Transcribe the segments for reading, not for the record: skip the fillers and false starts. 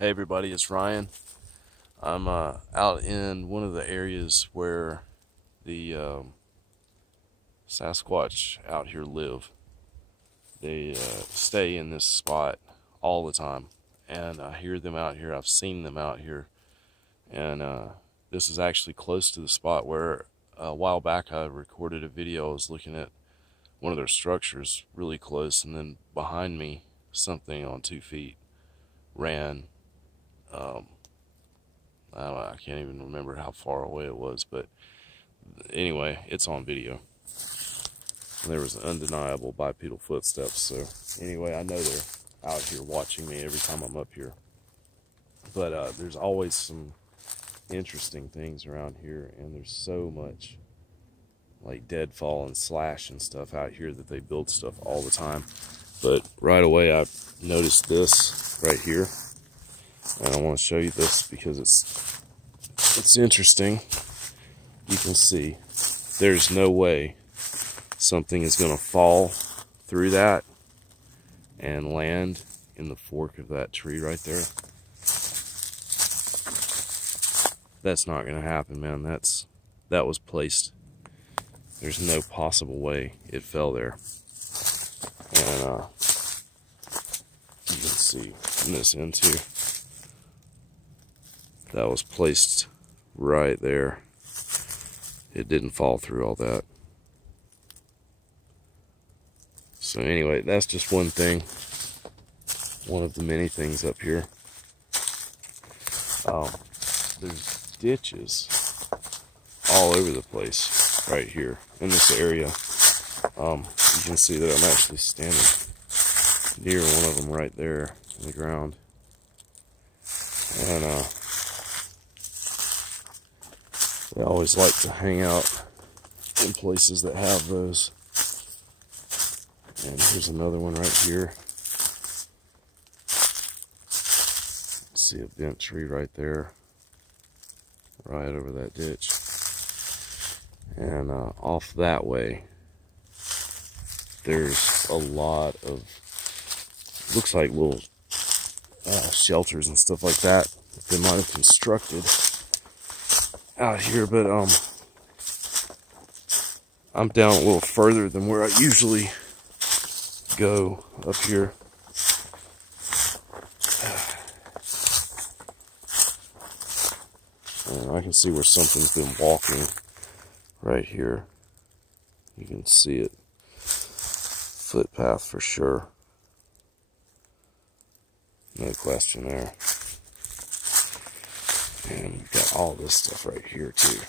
Hey everybody, it's Ryan. I'm out in one of the areas where the Sasquatch out here live. They stay in this spot all the time, and I hear them out here. I've seen them out here, and this is actually close to the spot where a while back I recorded a video. I was looking at one of their structures really close, and then behind me, something on 2 feet ran. Um, I don't know, I can't even remember how far away it was, but anyway, it's on video. There was undeniable bipedal footsteps, so anyway, I know they're out here watching me every time I'm up here. But there's always some interesting things around here, and there's so much like Deadfall and Slash and stuff out here that they build stuff all the time. But right away I noticed this right here, and I want to show you this because it's interesting. You can see there's no way something is going to fall through that and land in the fork of that tree right there. That's not going to happen, man. That was placed. There's no possible way it fell there. And you can see in this end too, that was placed right there. It didn't fall through all that. So anyway, that's just one thing. One of the many things up here. There's ditches all over the place right here in this area. You can see that I'm actually standing near one of them right there in the ground. And they always like to hang out in places that have those. And here's another one right here. See a bent tree right there, right over that ditch. And off that way, there's a lot of, looks like little shelters and stuff like that they might have constructed out here. But I'm down a little further than where I usually go up here. And I can see where something's been walking right here. You can see it. Footpath for sure. No question there. And we've got all this stuff right here too.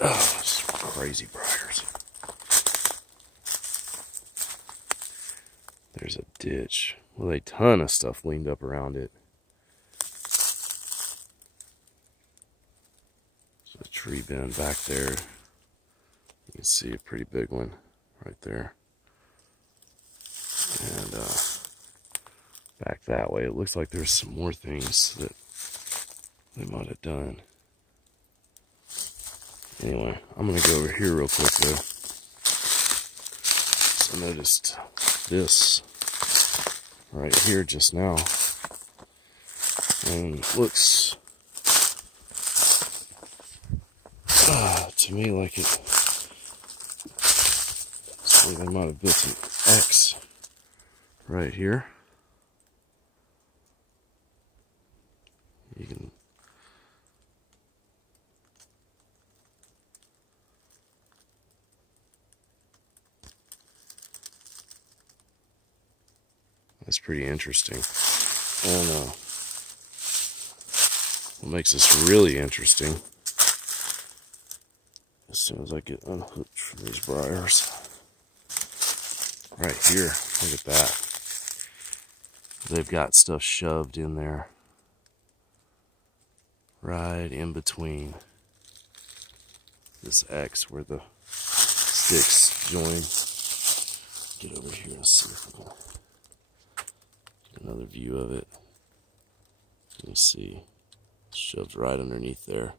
Oh, some crazy briars. There's a ditch with a ton of stuff leaned up around it. There's a tree bend back there. You can see a pretty big one right there. And back that way, it looks like there's some more things that they might have done. Anyway, I'm going to go over here real quick though. So I noticed this right here just now, and it looks to me like it, so they might have built an X right here. You can that's pretty interesting. And what makes this really interesting, as soon as I get unhooked from these briars, right here, look at that. They've got stuff shoved in there, right in between this X where the sticks join. Get over here and see if we can get another view of it. You can see it's shoved right underneath there.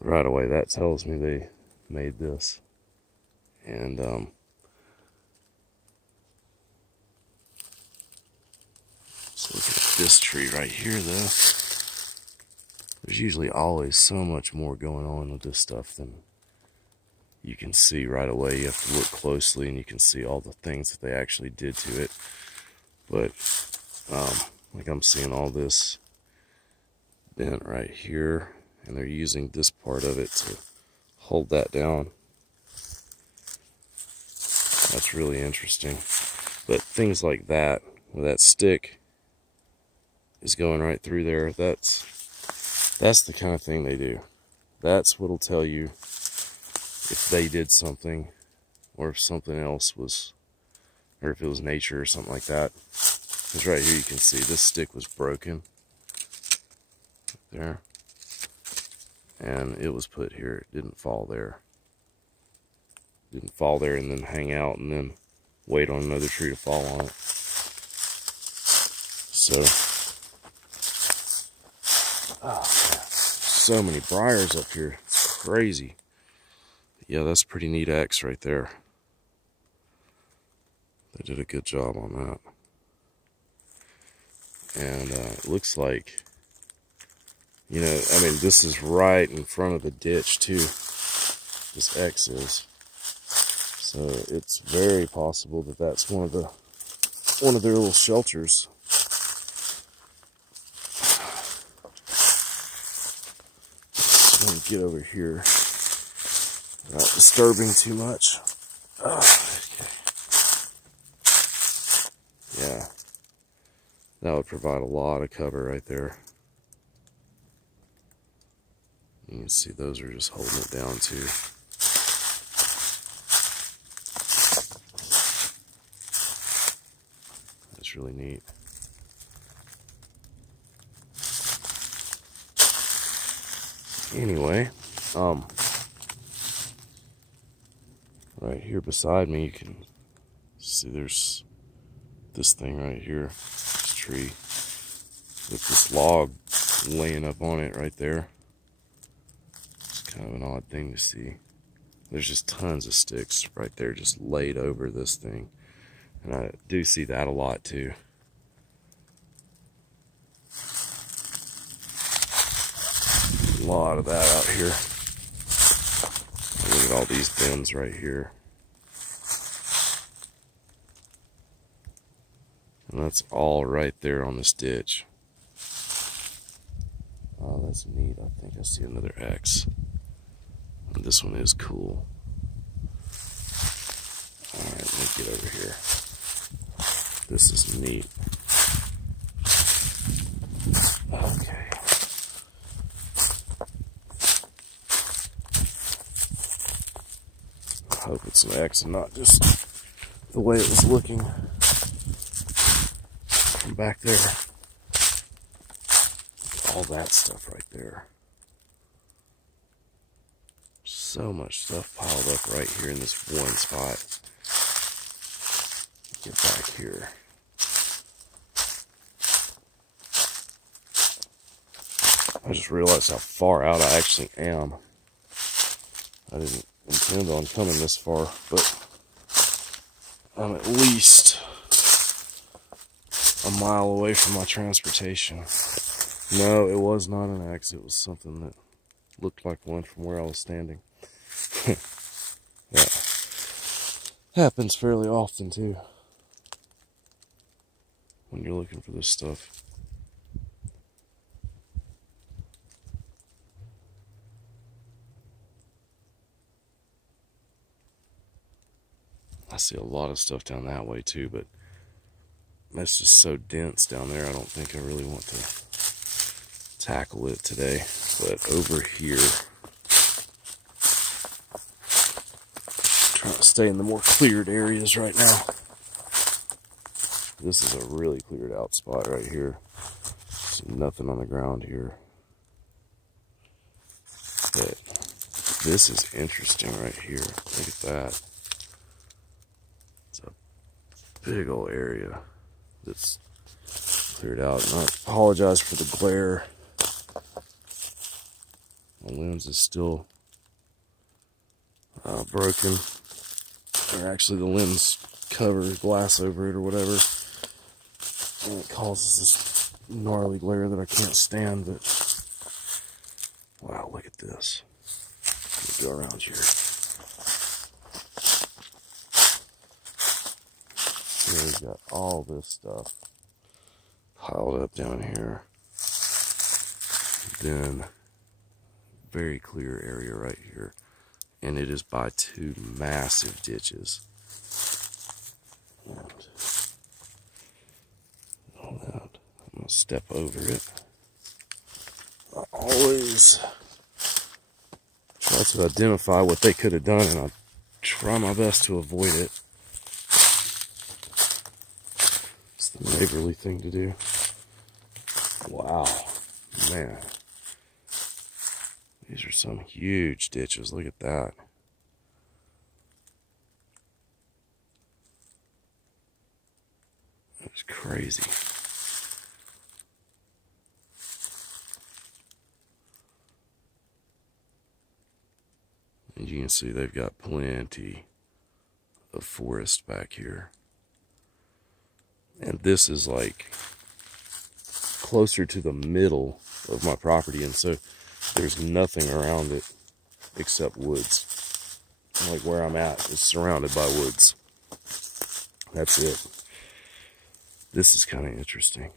right away, that tells me they made this. And let's look at this tree right here, though. There's usually always so much more going on with this stuff than you can see right away. You have to look closely and you can see all the things that they actually did to it. But like I'm seeing all this bent right here, and they're using this part of it to hold that down. That's really interesting. But things like that, where that stick is going right through there, that's the kind of thing they do. That's what'll tell you if they did something, or if something else was, or if it was nature or something like that. Because right here you can see this stick was broken there, and it was put here. It didn't fall there. It didn't fall there and then hang out and then wait on another tree to fall on it. So, oh man, so many briars up here. It's crazy. Yeah, that's a pretty neat axe right there. They did a good job on that. And it looks like, you know, I mean, this is right in front of the ditch too. This X is. So it's very possible that that's one of their little shelters. Just want to get over here without disturbing too much. Oh, okay. Yeah, that would provide a lot of cover right there. You can see those are just holding it down too. That's really neat. Anyway, right here beside me you can see there's this thing right here, this tree with this log laying up on it right there. It's kind of an odd thing to see. There's just tons of sticks right there just laid over this thing, and I do see that a lot too. A lot of that out here. Look at all these bends right here. And that's all right there on this ditch. Oh, that's neat. I think I see another X. And this one is cool. Alright, let me get over here. This is neat. Okay. I hope it's an X and not just the way it was looking from back there. All that stuff right there. So much stuff piled up right here in this one spot. Get back here. I just realized how far out I actually am. I didn't intend on coming this far, but I'm at least a mile away from my transportation. No, it was not an axe. It was something that looked like one from where I was standing. Yeah. Happens fairly often too when you're looking for this stuff. I see a lot of stuff down that way too, but that's just so dense down there. I don't think I really want to tackle it today. But over here, trying to stay in the more cleared areas right now. This is a really cleared out spot right here. See nothing on the ground here. But this is interesting right here. Look at that. It's a big old area that's cleared out. And I apologize for the glare. My lens is still broken. Or actually the lens cover, glass over it or whatever. And it causes this gnarly glare that I can't stand, but wow, look at this. Let me go around here. Here we've got all this stuff piled up down here. Then very clear area right here. And it is by two massive ditches. And all that. I'm going to step over it. I always try to identify what they could have done, and I try my best to avoid it. It's the neighborly thing to do. Wow, man. These are some huge ditches. Look at that. That's crazy. And you can see they've got plenty of forest back here. And this is like closer to the middle of my property, and so there's nothing around it except woods. Like where I'm at is surrounded by woods. That's it. This is kind of interesting.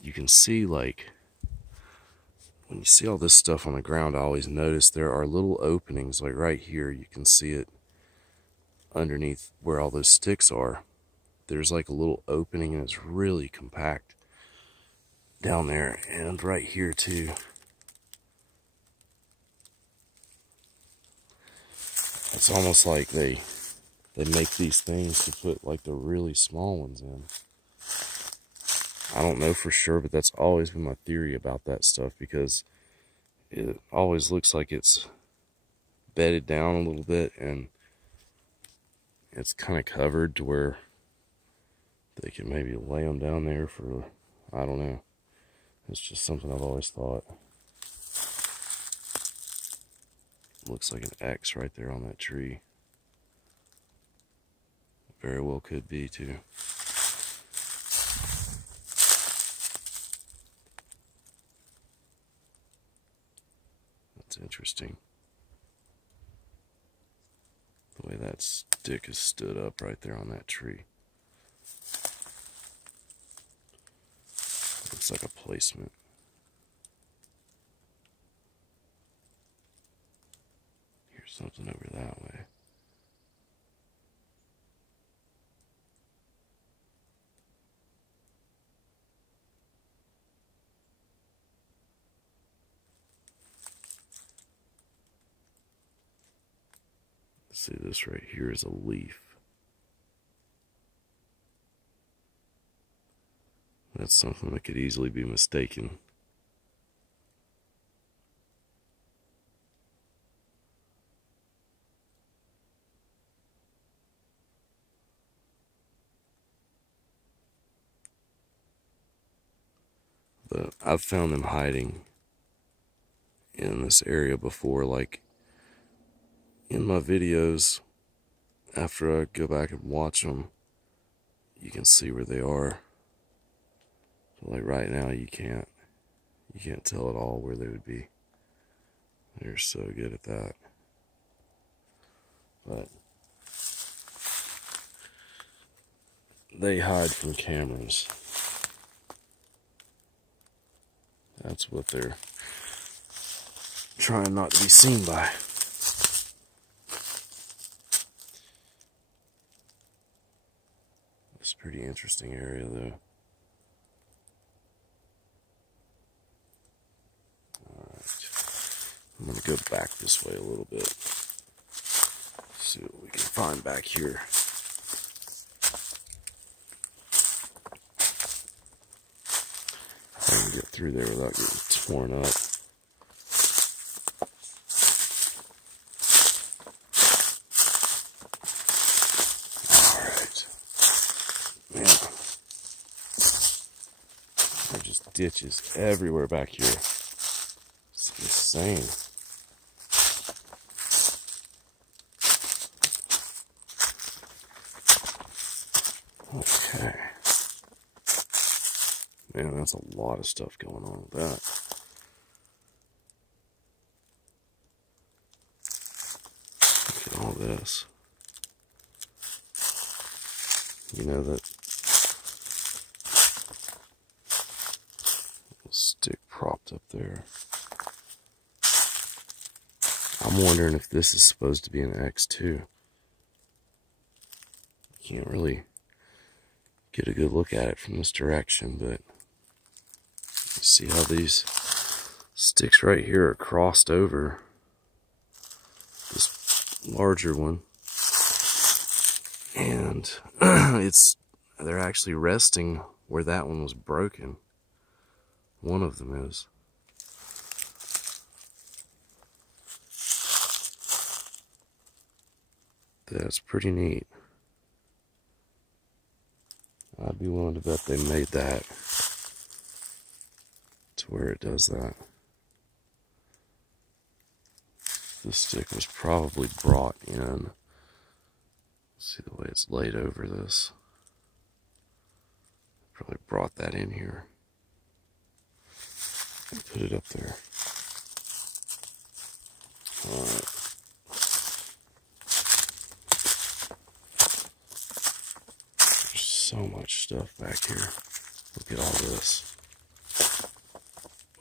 You can see, like, when you see all this stuff on the ground, I always notice there are little openings, like right here. You can see it underneath where all those sticks are. There's like a little opening, and it's really compact down there, and right here too. It's almost like they make these things to put like the really small ones in. I don't know for sure, but that's always been my theory about that stuff, because it always looks like it's bedded down a little bit, and it's kind of covered to where they can maybe lay them down there for, I don't know. It's just something I've always thought. Looks like an X right there on that tree. Very well could be too. That's interesting. The way that stick is stood up right there on that tree. Looks like a placement. Here's something over that way. See, this right here is a leaf. That's something that could easily be mistaken. But I've found them hiding in this area before, like in my videos. After I go back and watch them, you can see where they are. Like right now, you can't tell at all where they would be. They're so good at that. But they hide from cameras. That's what they're trying not to be seen by. It's a pretty interesting area though. I'm going to go back this way a little bit. See what we can find back here. I can get through there without getting torn up. Alright. Man. There's just ditches everywhere back here. insane. Okay. Man, that's a lot of stuff going on with that. Look at all this. You know, that little stick propped up there. I'm wondering if this is supposed to be an X2. Can't really get a good look at it from this direction, but you see how these sticks right here are crossed over this larger one, and they're actually resting where that one was broken. One of them is. That's pretty neat. I'd be willing to bet they made that to where it does that. This stick was probably brought in. See the way it's laid over this. Probably brought that in here and put it up there. Alright. So much stuff back here. Look at all this.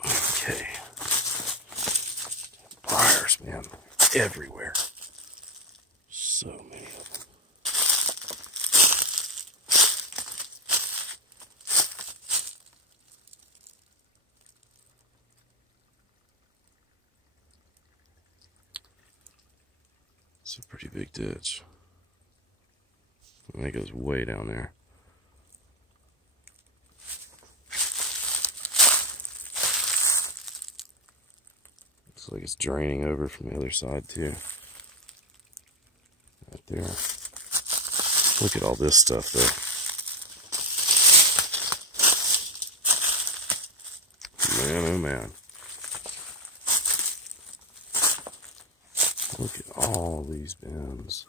Okay. Briars, man. Everywhere. So many of them. It's a pretty big ditch. And it goes way down there. Looks like it's draining over from the other side too. Right there. Look at all this stuff though. Man, oh man. Look at all these bins.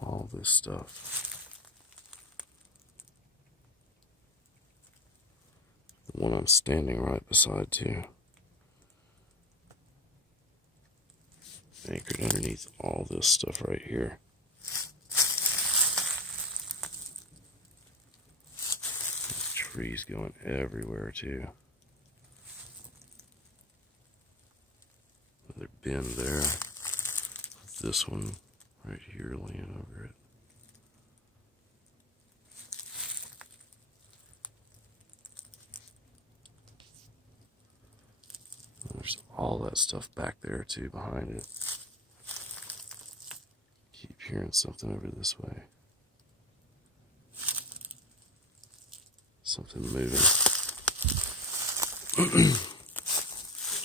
All this stuff. The one I'm standing right beside too. Anchored underneath all this stuff right here. Trees going everywhere too. Another bin there. This one right here laying over it. There's all that stuff back there too behind it. Keep hearing something over this way. Something moving.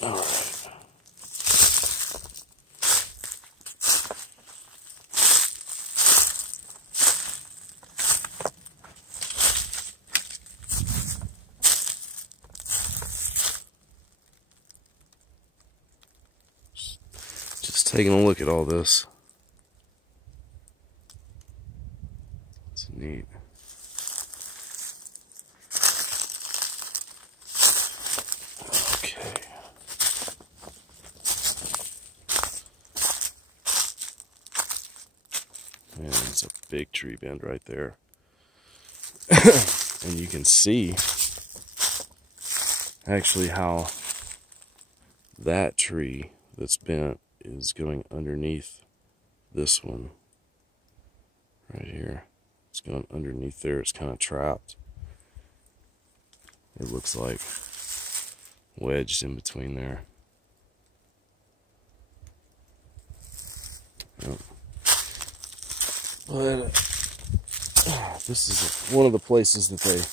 Alright. Just taking a look at all this. It's neat. Okay. Man, it's a big tree bend right there. And you can see actually how that tree that's bent is going underneath this one right here. It's going underneath there. It's kind of trapped. It looks like wedged in between there. Yep. But this is one of the places that they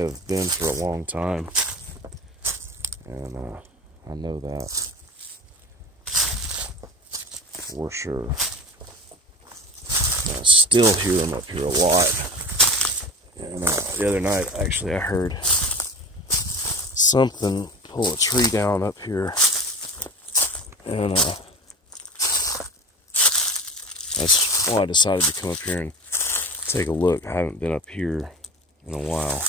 have been for a long time, and I know that for sure. I still hear them up here a lot. And the other night, actually, I heard something pull a tree down up here, and that's why I decided to come up here and take a look. I haven't been up here in a while.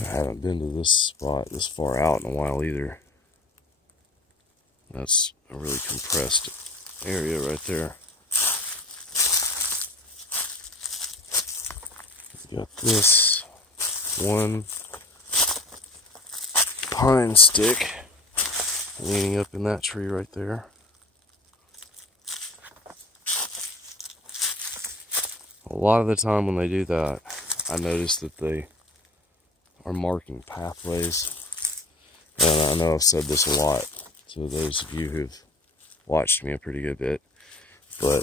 I haven't been to this spot this far out in a while either. That's a really compressed area right there. We've got this one pine stick leaning up in that tree right there. A lot of the time when they do that, I notice that they are marking pathways. And I know I've said this a lot to those of you who've watched me a pretty good bit, but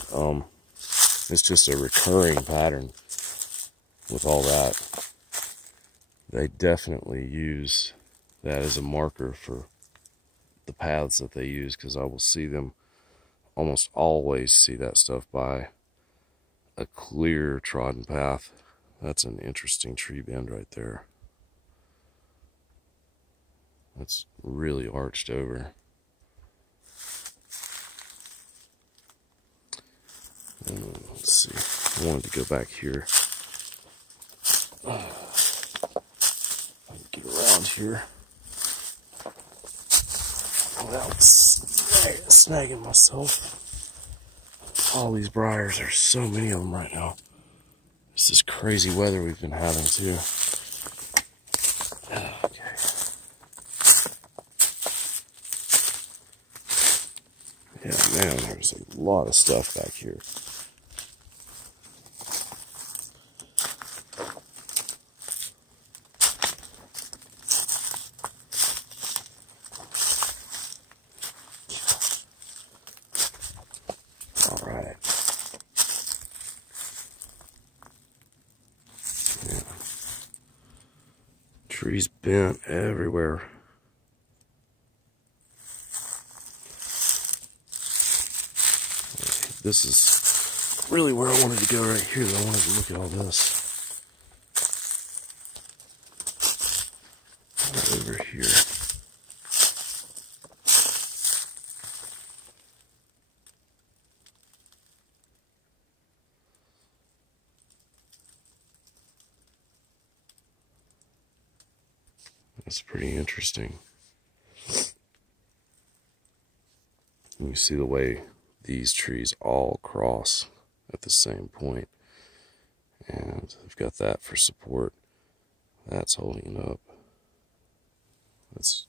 it's just a recurring pattern with all that. They definitely use that as a marker for the paths that they use, because I will see them almost always see that stuff by a clear trodden path. That's an interesting tree bend right there. That's really arched over. Let's see. I wanted to go back here. I can get around here without snagging myself. All these briars, there's so many of them right now. It's this crazy weather we've been having too. Okay. Yeah, man, there's a lot of stuff back here. Trees bent everywhere. This is really where I wanted to go right here. I wanted to look at all this. Right over here. That's pretty interesting. You see the way these trees all cross at the same point. And they've got that for support. That's holding up. It's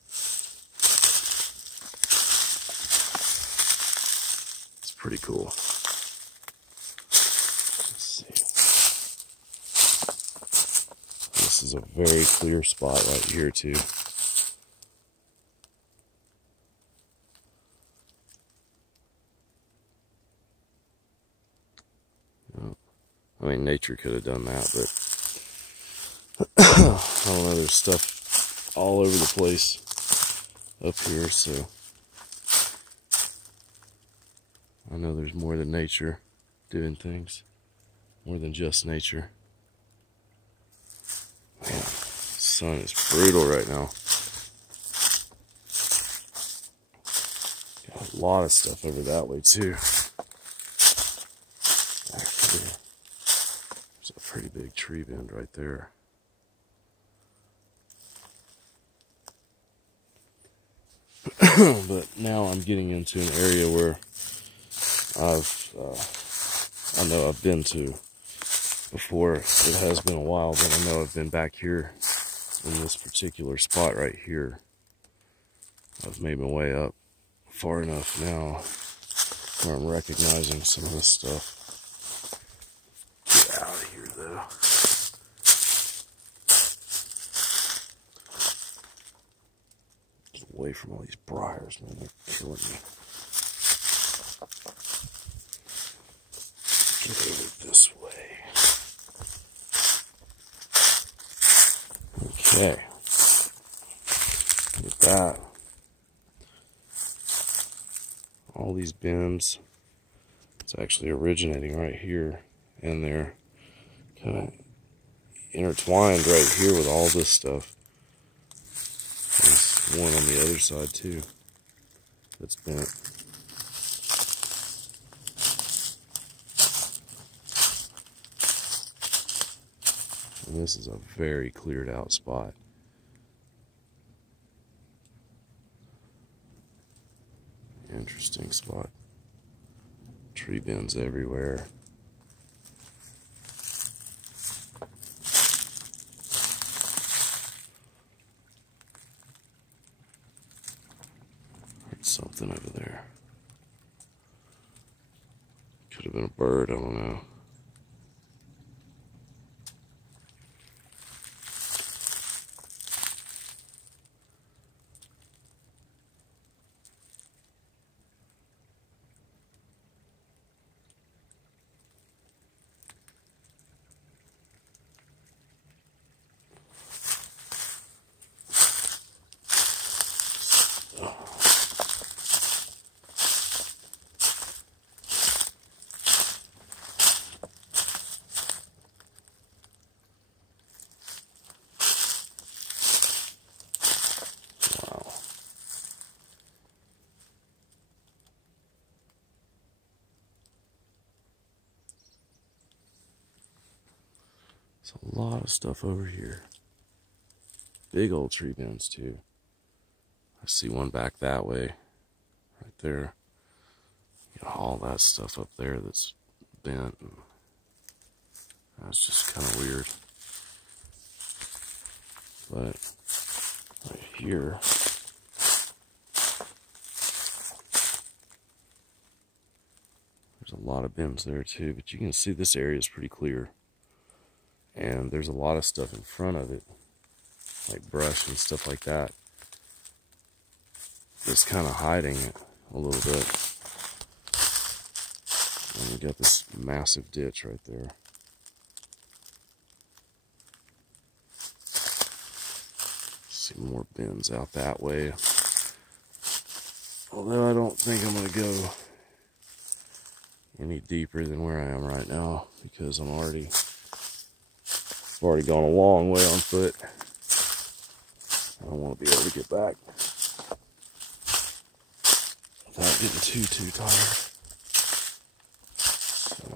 pretty cool. Let's see. This is a very clear spot right here too. I mean, nature could have done that, but I don't know, there's stuff all over the place up here, so I know there's more than nature doing things, more than just nature. Man, the sun is brutal right now. Got a lot of stuff over that way too. Actually, there's a pretty big tree bend right there. But now I'm getting into an area where I know I've been to before. It has been a while, but I know I've been back here in this particular spot right here. I've made my way up far enough now where I'm recognizing some of this stuff. Get out of here though. Get away from all these briars, man, they're killing me. Get over this way. Okay. With that, all these bends, it's actually originating right here, and they're kind of intertwined right here with all this stuff. There's one on the other side too that's bent. And this is a very cleared out spot. Interesting spot. Tree bends everywhere. There's something over there. Could have been a bird, I don't know. There's a lot of stuff over here. Big old tree bends too. I see one back that way, right there. Got all that stuff up there that's bent. And that's just kind of weird. But right here, there's a lot of bends there too. But you can see this area is pretty clear. And there's a lot of stuff in front of it, like brush and stuff like that, that's kind of hiding it a little bit. And we got this massive ditch right there. See more bends out that way. Although I don't think I'm going to go any deeper than where I am right now, because I've already gone a long way on foot. I don't want to be able to get back without getting too tired. So,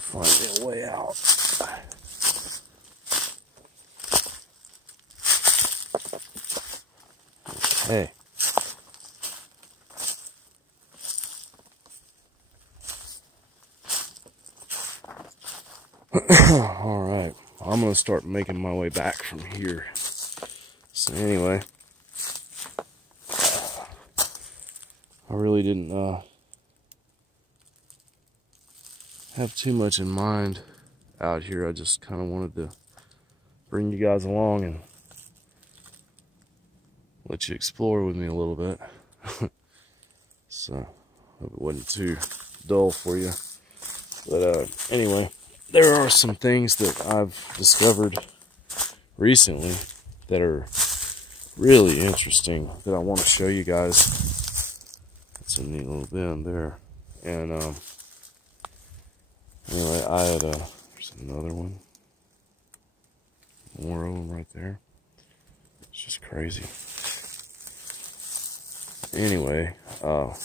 finding a way out. Okay. Alright, I'm going to start making my way back from here. So anyway, I really didn't have too much in mind out here. I just kind of wanted to bring you guys along and let you explore with me a little bit. So, hope it wasn't too dull for you. But anyway, there are some things that I've discovered recently that are really interesting that I want to show you guys. It's a neat little bend there. And anyway, I had there's another one. More of them right there. It's just crazy. Anyway, what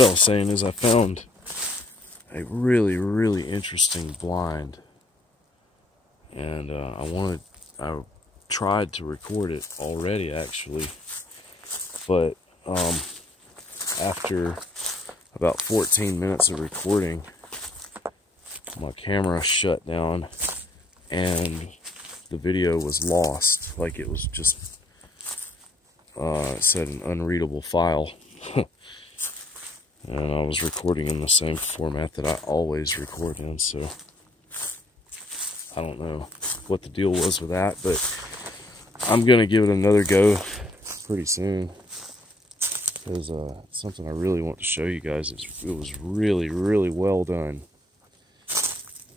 I was saying is I found a really interesting blind, and I tried to record it already actually, but after about 14 minutes of recording, my camera shut down and the video was lost. Like, it was just it said an unreadable file. And I was recording in the same format that I always record in, so I don't know what the deal was with that, but I'm gonna give it another go pretty soon, because something I really want to show you guys. It was really well done,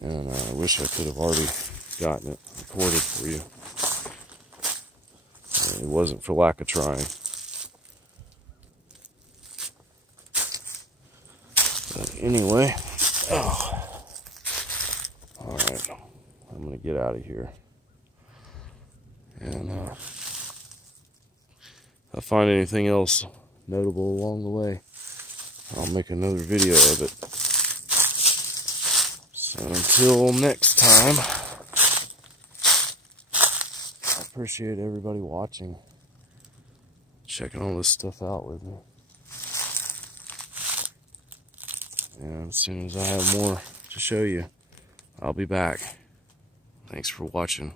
and I wish I could have already gotten it recorded for you. It wasn't for lack of trying. But anyway, alright, I'm gonna get out of here. And if I find anything else notable along the way, I'll make another video of it. So until next time, I appreciate everybody watching, checking all this stuff out with me. And as soon as I have more to show you, I'll be back. Thanks for watching.